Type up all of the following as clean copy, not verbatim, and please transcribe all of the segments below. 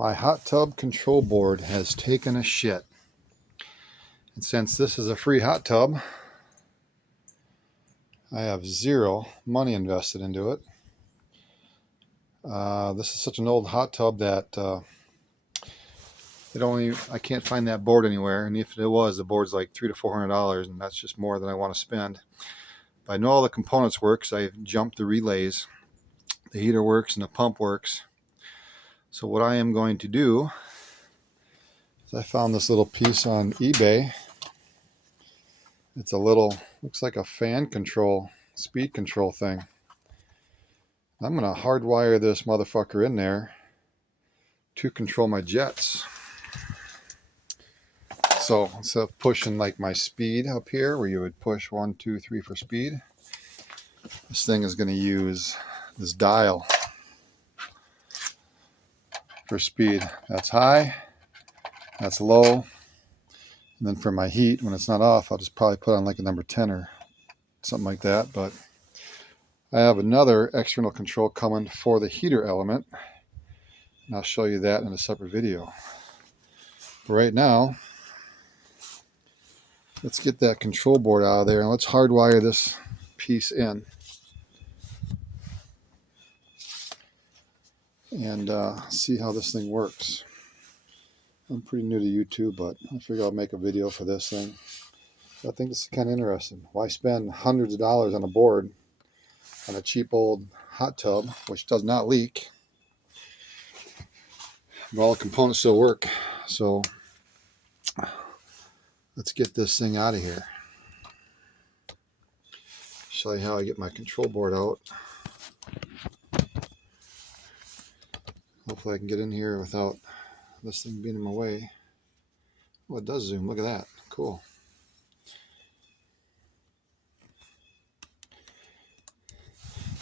My hot tub control board has taken a shit. And since this is a free hot tub, I have zero money invested into it. This is such an old hot tub that I can't find that board anywhere. And if it was, the board's like $300 to $400, and that's just more than I want to spend. But I know all the components work, so I've jumped the relays. The heater works and the pump works. So what I am going to do is I found this little piece on eBay. It's a little, looks like a fan control, speed control thing. I'm going to hardwire this motherfucker in there to control my jets. So instead of pushing like my speed up here, where you would push 1, 2, 3 for speed, this thing is going to use this dial for speed. That's high, that's low. And then for my heat, when it's not off, I'll just probably put on like a number 10 or something like that. But I have another external control coming for the heater element, and I'll show you that in a separate video. But right now, let's get that control board out of there and let's hardwire this piece in and see how this thing works. I'm pretty new to YouTube, but I figure I'll make a video for this thing. I think this is kind of interesting. Why spend hundreds of dollars on a board on a cheap old hot tub, which does not leak, but all the components still work? So let's get this thing out of here. Show you how I get my control board out. Hopefully I can get in here without this thing being in my way. Oh, it does zoom. Look at that. Cool.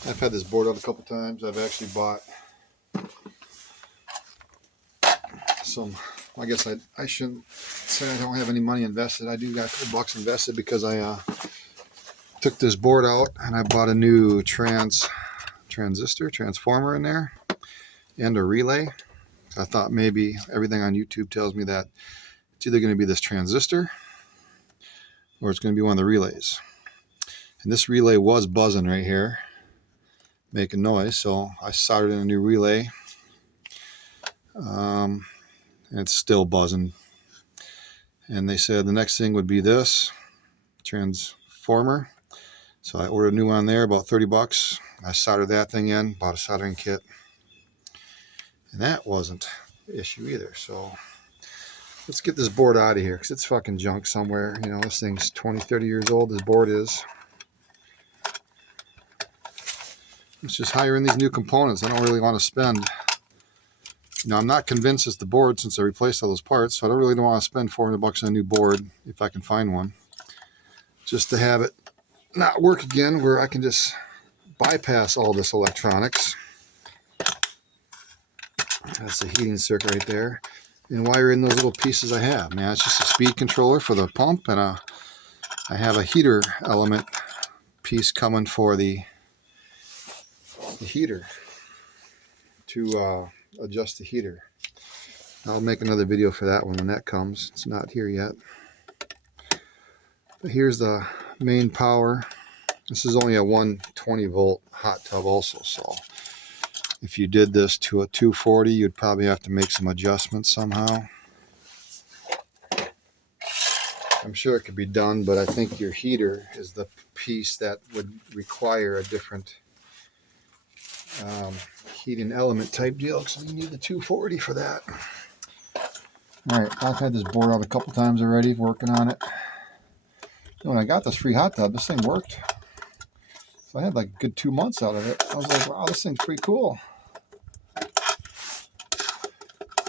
I've had this board out a couple times. I've actually bought some, I guess I shouldn't say I don't have any money invested. I do got a couple bucks invested because I took this board out and I bought a new transformer in there and a relay. I thought maybe everything on YouTube tells me that it's either going to be this transistor or it's going to be one of the relays. And this relay was buzzing right here, making noise, so I soldered in a new relay. And it's still buzzing. And they said the next thing would be this transformer. So I ordered a new one there, about 30 bucks. I soldered that thing in, bought a soldering kit. And that wasn't the issue either. So let's get this board out of here because it's fucking junk somewhere. You know, this thing's 20, 30 years old. This board is. Let's just hire in these new components. I don't really want to spend. You know, I'm not convinced it's the board since I replaced all those parts. So I don't really want to spend 400 bucks on a new board if I can find one. Just to have it not work again where I can just bypass all this electronics. That's the heating circuit right there. And wire in those little pieces I have. Man, it's just a speed controller for the pump, and I have a heater element piece coming for the heater to adjust the heater. I'll make another video for that one when that comes. It's not here yet. But here's the main power. This is only a 120 volt hot tub also, so if you did this to a 240, you'd probably have to make some adjustments somehow. I'm sure it could be done, but I think your heater is the piece that would require a different heating element type deal, so you need the 240 for that. Alright, I've had this board out a couple times already, working on it. When I got this free hot tub, this thing worked. So I had like a good 2 months out of it. I was like, wow, this thing's pretty cool.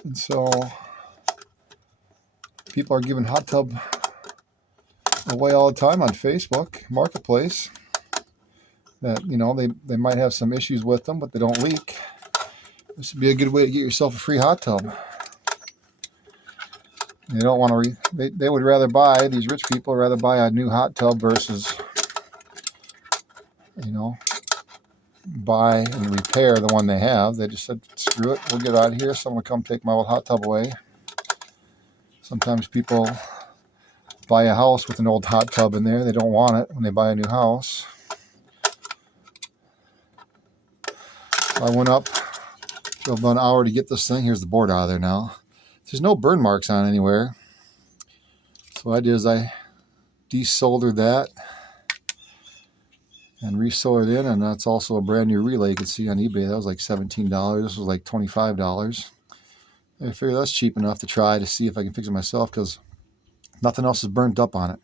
And so people are giving hot tub away all the time on Facebook Marketplace. That, you know, they might have some issues with them, but they don't leak. This would be a good way to get yourself a free hot tub. They don't want to. They would rather buy, these rich people rather buy a new hot tub versus, you know, buy and repair the one they have. They just said, screw it, we'll get out of here. Someone will come take my old hot tub away. Sometimes people buy a house with an old hot tub in there. They don't want it when they buy a new house. I went up about an hour to get this thing. Here's the board out of there now. There's no burn marks on it anywhere. So what I did is I desoldered that and resoldered it in, and that's also a brand new relay you can see on eBay. That was like $17. This was like $25. I figured that's cheap enough to try to see if I can fix it myself because nothing else is burnt up on it.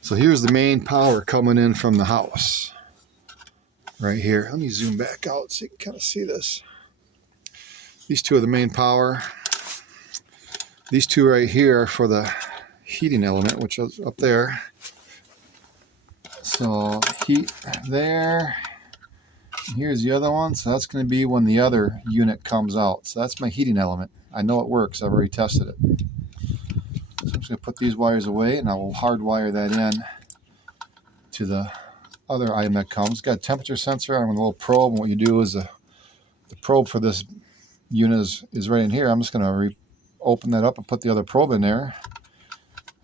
So here's the main power coming in from the house. Right here. Let me zoom back out so you can kind of see this. These two are the main power. These two right here are for the heating element, which is up there. So heat there. Here's the other one. So that's going to be when the other unit comes out. So that's my heating element. I know it works. I've already tested it. So I'm just going to put these wires away, and I will hardwire that in to the other item that comes. It's got a temperature sensor on a little probe. And what you do is the probe for this unit is right in here. I'm just going to open that up and put the other probe in there.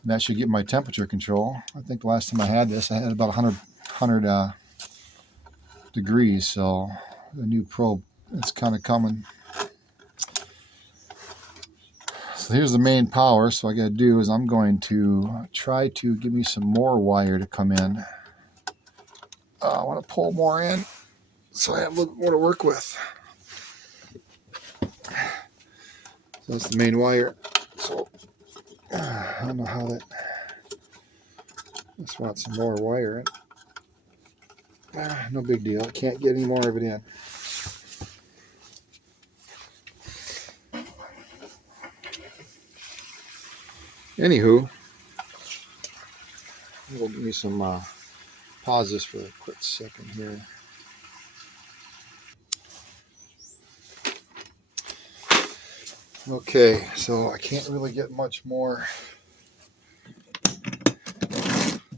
And that should get my temperature control. I think the last time I had this, I had about 100 degrees. So the new probe, it's kind of coming. So here's the main power. So what I got to do is I'm going to try to give me some more wire to come in. I want to pull more in so I have a little more to work with. So that's the main wire. So I don't know how that. Just want some more wire in. No big deal. I can't get any more of it in. Anywho, we'll give me some pause this for a quick second here. Okay, so I can't really get much more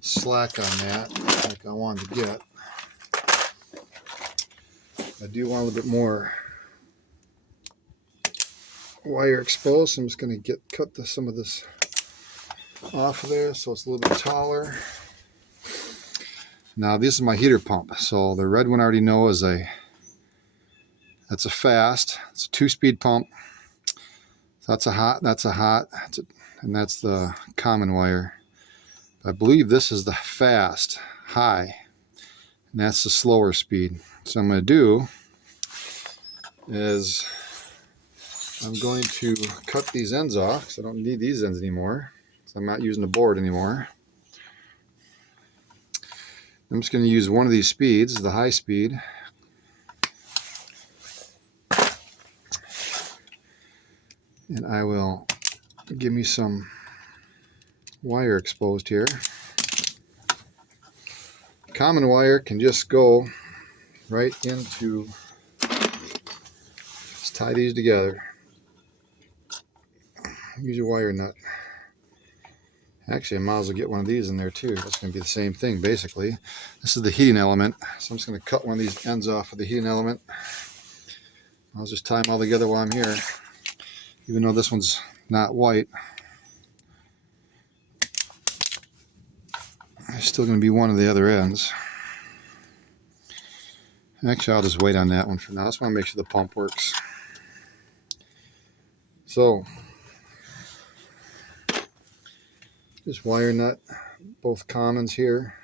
slack on that like I wanted to get. I do want a little bit more wire exposed, so I'm just going to cut some of this off of there so it's a little bit taller. Now this is my heater pump. So the red one I already know is that's a fast. It's a 2-speed pump. So that's a hot, and that's the common wire. I believe this is the fast, high, and that's the slower speed. So what I'm going to do is I'm going to cut these ends off because I don't need these ends anymore. So I'm not using the board anymore. I'm just going to use one of these speeds, the high speed. And I will give me some wire exposed here. Common wire can just go right into, just tie these together. Use your wire nut. Actually, I might as well get one of these in there too. That's going to be the same thing basically. This is the heating element. So I'm just going to cut one of these ends off of the heating element. I'll just tie them all together while I'm here. Even though this one's not white, it's still going to be one of the other ends. Actually, I'll just wait on that one for now. I just want to make sure the pump works. So, just wire nut both commons here.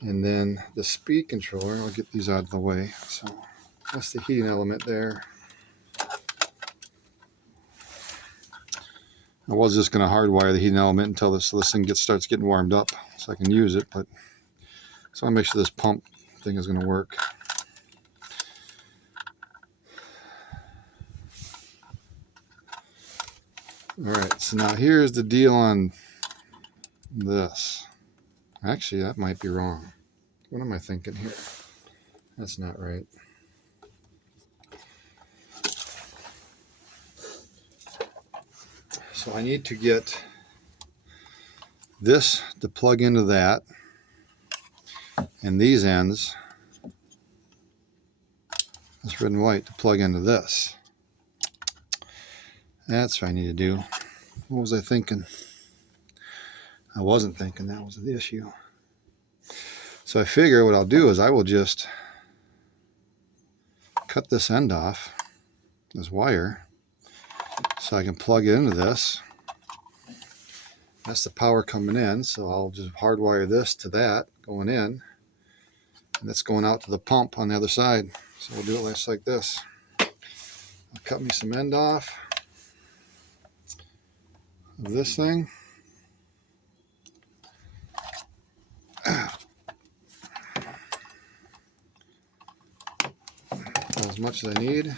And then the speed controller, I'll get these out of the way. So, that's the heating element there. I was just going to hardwire the heating element until this thing starts getting warmed up so I can use it. But so I want to make sure this pump thing is going to work. Alright, so now here's the deal on this. Actually, that might be wrong. What am I thinking here? That's not right. So I need to get this to plug into that, and these ends, this red and white, to plug into this. That's what I need to do. What was I thinking? I wasn't thinking, that was the issue. So I figure what I'll do is I will just cut this end off, this wire, so I can plug it into this. That's the power coming in, so I'll just hardwire this to that going in, and that's going out to the pump on the other side. So we'll do it just like this. I'll cut me some end off of this thing. As much as I need.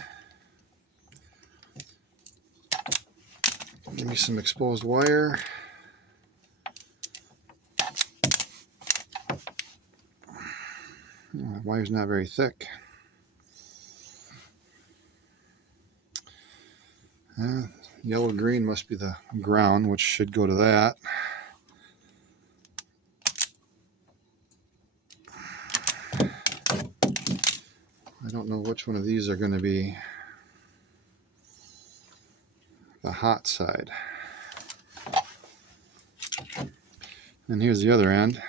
Give me some exposed wire. The wire's not very thick. Yellow green must be the ground, which should go to that. I don't know which one of these are going to be the hot side. And here's the other end.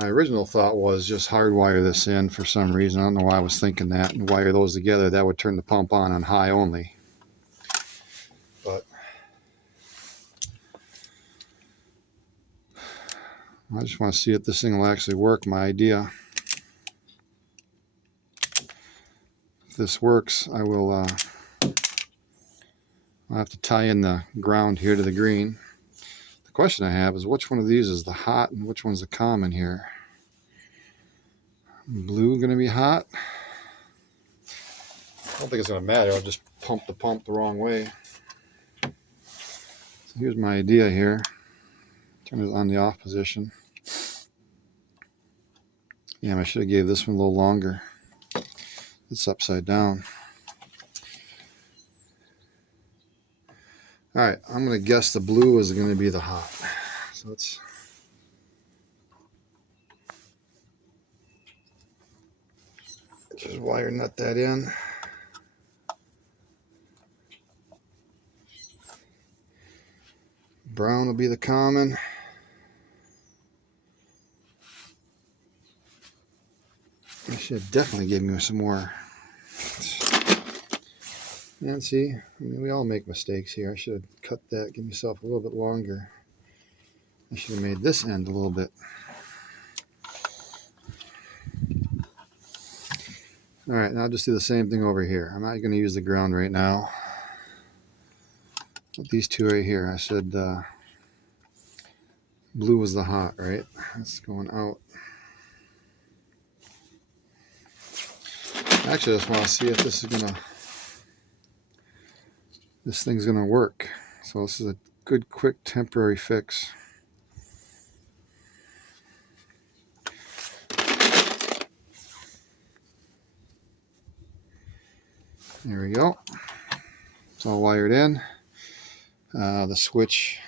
My original thought was just hardwire this in for some reason. I don't know why I was thinking that, and wire those together. That would turn the pump on high only. But I just want to see if this thing will actually work, my idea. If this works, I'll have to tie in the ground here to the green. The question I have is which one of these is the hot and which one's the common here? Blue going to be hot? I don't think it's going to matter. I'll just pump the pump the wrong way. So here's my idea here. Turn it on the off position. Yeah, I should have gave this one a little longer. It's upside down. Alright, I'm going to guess the blue is going to be the hot. So let's just wire nut that in. Brown will be the common. I should have definitely given me some more. And see, I mean, we all make mistakes here. I should have cut that, give myself a little bit longer. I should have made this end a little bit. All right, now I'll just do the same thing over here. I'm not going to use the ground right now. But these two right here, I said blue was the hot, right? That's going out. Actually, I just want to see if this thing's gonna work. So this is a good, quick, temporary fix. There we go. It's all wired in. The switch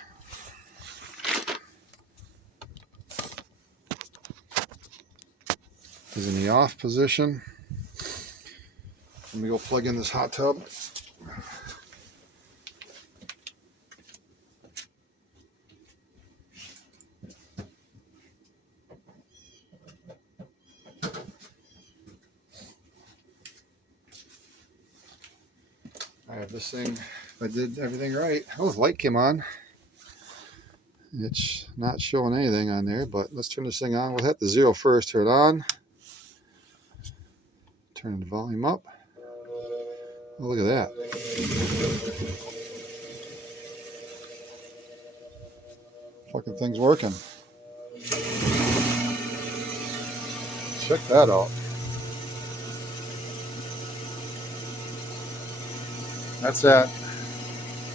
is in the off position. Let me go plug in this hot tub. I have this thing, if I did everything right. Oh, the light came on. It's not showing anything on there, but let's turn this thing on. We'll hit the 0 first, turn it on. Turn the volume up. Oh, look at that. Fucking thing's working. Check that out. That's at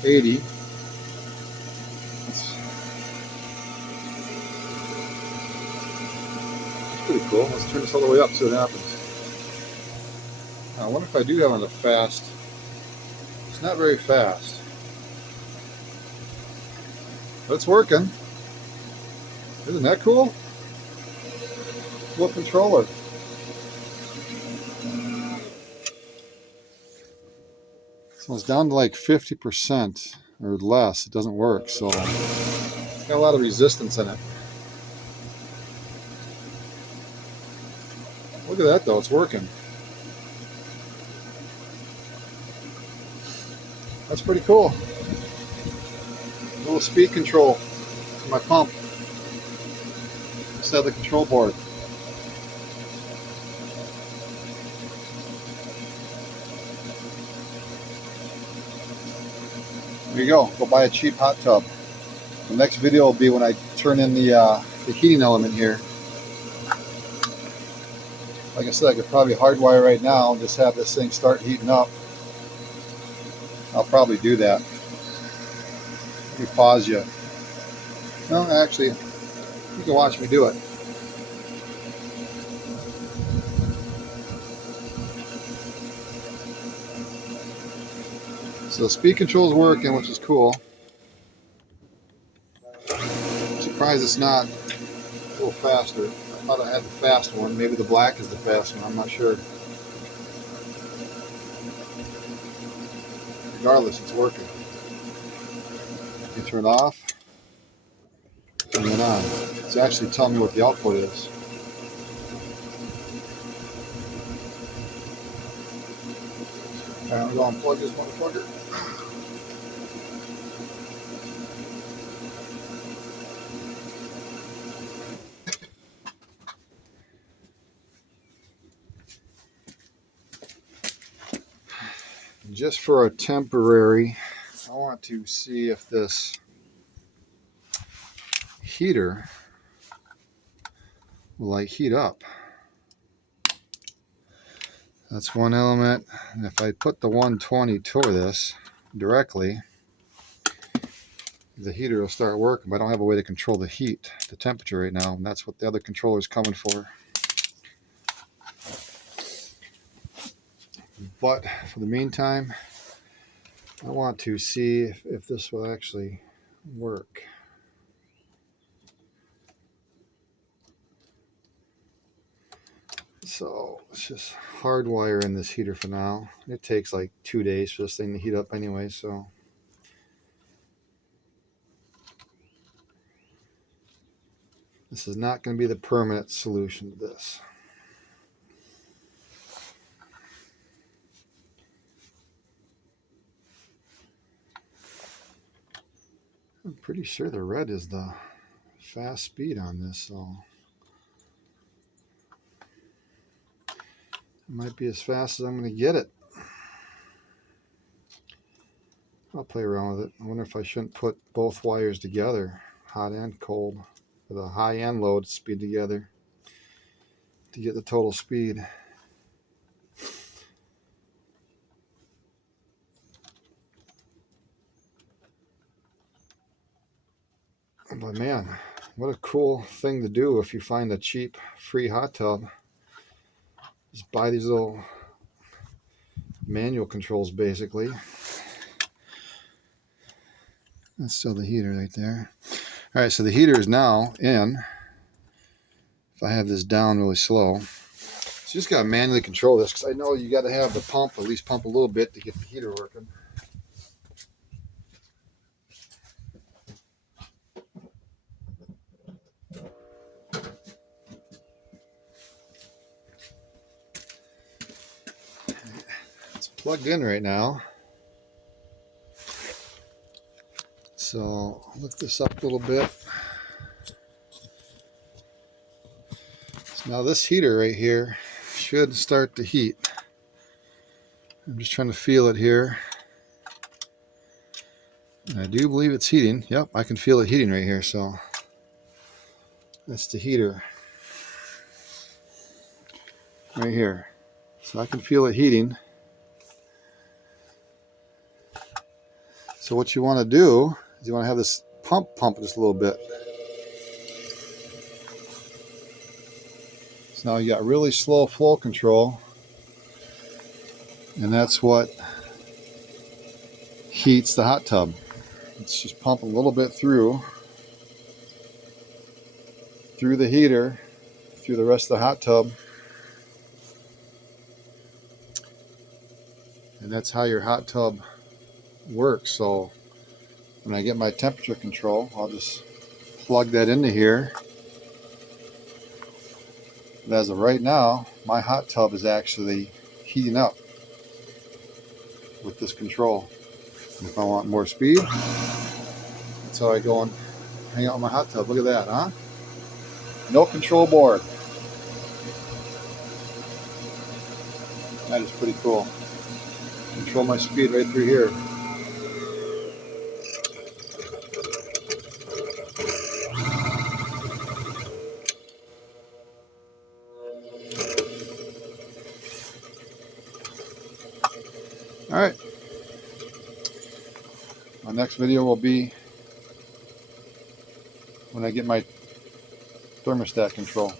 80. That's pretty cool. Let's turn this all the way up, see what happens. I wonder if I do have it on the fast. It's not very fast. But it's working. Isn't that cool? Little controller. So it's down to like 50% or less. It doesn't work. So it's got a lot of resistance in it. Look at that though, it's working. That's pretty cool. A little speed control for my pump instead of the control board. There you go. Go buy a cheap hot tub. The next video will be when I turn in the heating element here. Like I said, I could probably hardwire right now and just have this thing start heating up. I'll probably do that. Let me pause you. No, actually, you can watch me do it. So the speed control is working, which is cool. I'm surprised it's not a little faster. I thought I had the fast one. Maybe the black is the fast one. I'm not sure. Regardless, it's working. You turn it off, turn it on. It's actually telling me what the output is. Alright, I'm going to unplug this motherfucker. Just for a temporary, I want to see if this heater will like heat up. That's one element, and if I put the 120 toward this directly, the heater will start working, but I don't have a way to control the heat, the temperature right now, and that's what the other controller is coming for. But for the meantime, I want to see if this will actually work. So let's just hardwire in this heater for now. It takes like 2 days for this thing to heat up anyway, so. This is not going to be the permanent solution to this. I'm pretty sure the red is the fast speed on this, so it might be as fast as I'm going to get it. I'll play around with it. I wonder if I shouldn't put both wires together, hot and cold, for the high and low speed together to get the total speed. But man, what a cool thing to do if you find a cheap free hot tub. Just buy these little manual controls basically. That's still the heater right there. All right, so the heater is now in. If I have this down really slow, so just got to manually control this, because I know you got to have the pump, at least pump a little bit to get the heater working. It's plugged in right now. So lift this up a little bit. So now this heater right here should start to heat. I'm just trying to feel it here. And I do believe it's heating. Yep, I can feel it heating right here. So that's the heater right here. So I can feel it heating. So what you want to do is you want to have this pump just a little bit. So now you got really slow flow control. And that's what heats the hot tub. Let's just pump a little bit through the heater, through the rest of the hot tub. And that's how your hot tub works. So when I get my temperature control, I'll just plug that into here. But as of right now, my hot tub is actually heating up with this control. And if I want more speed, that's how I go and hang out in my hot tub. Look at that, huh? No control board. That is pretty cool. Control my speed right through here. All right. My next video will be when I get my thermostat control.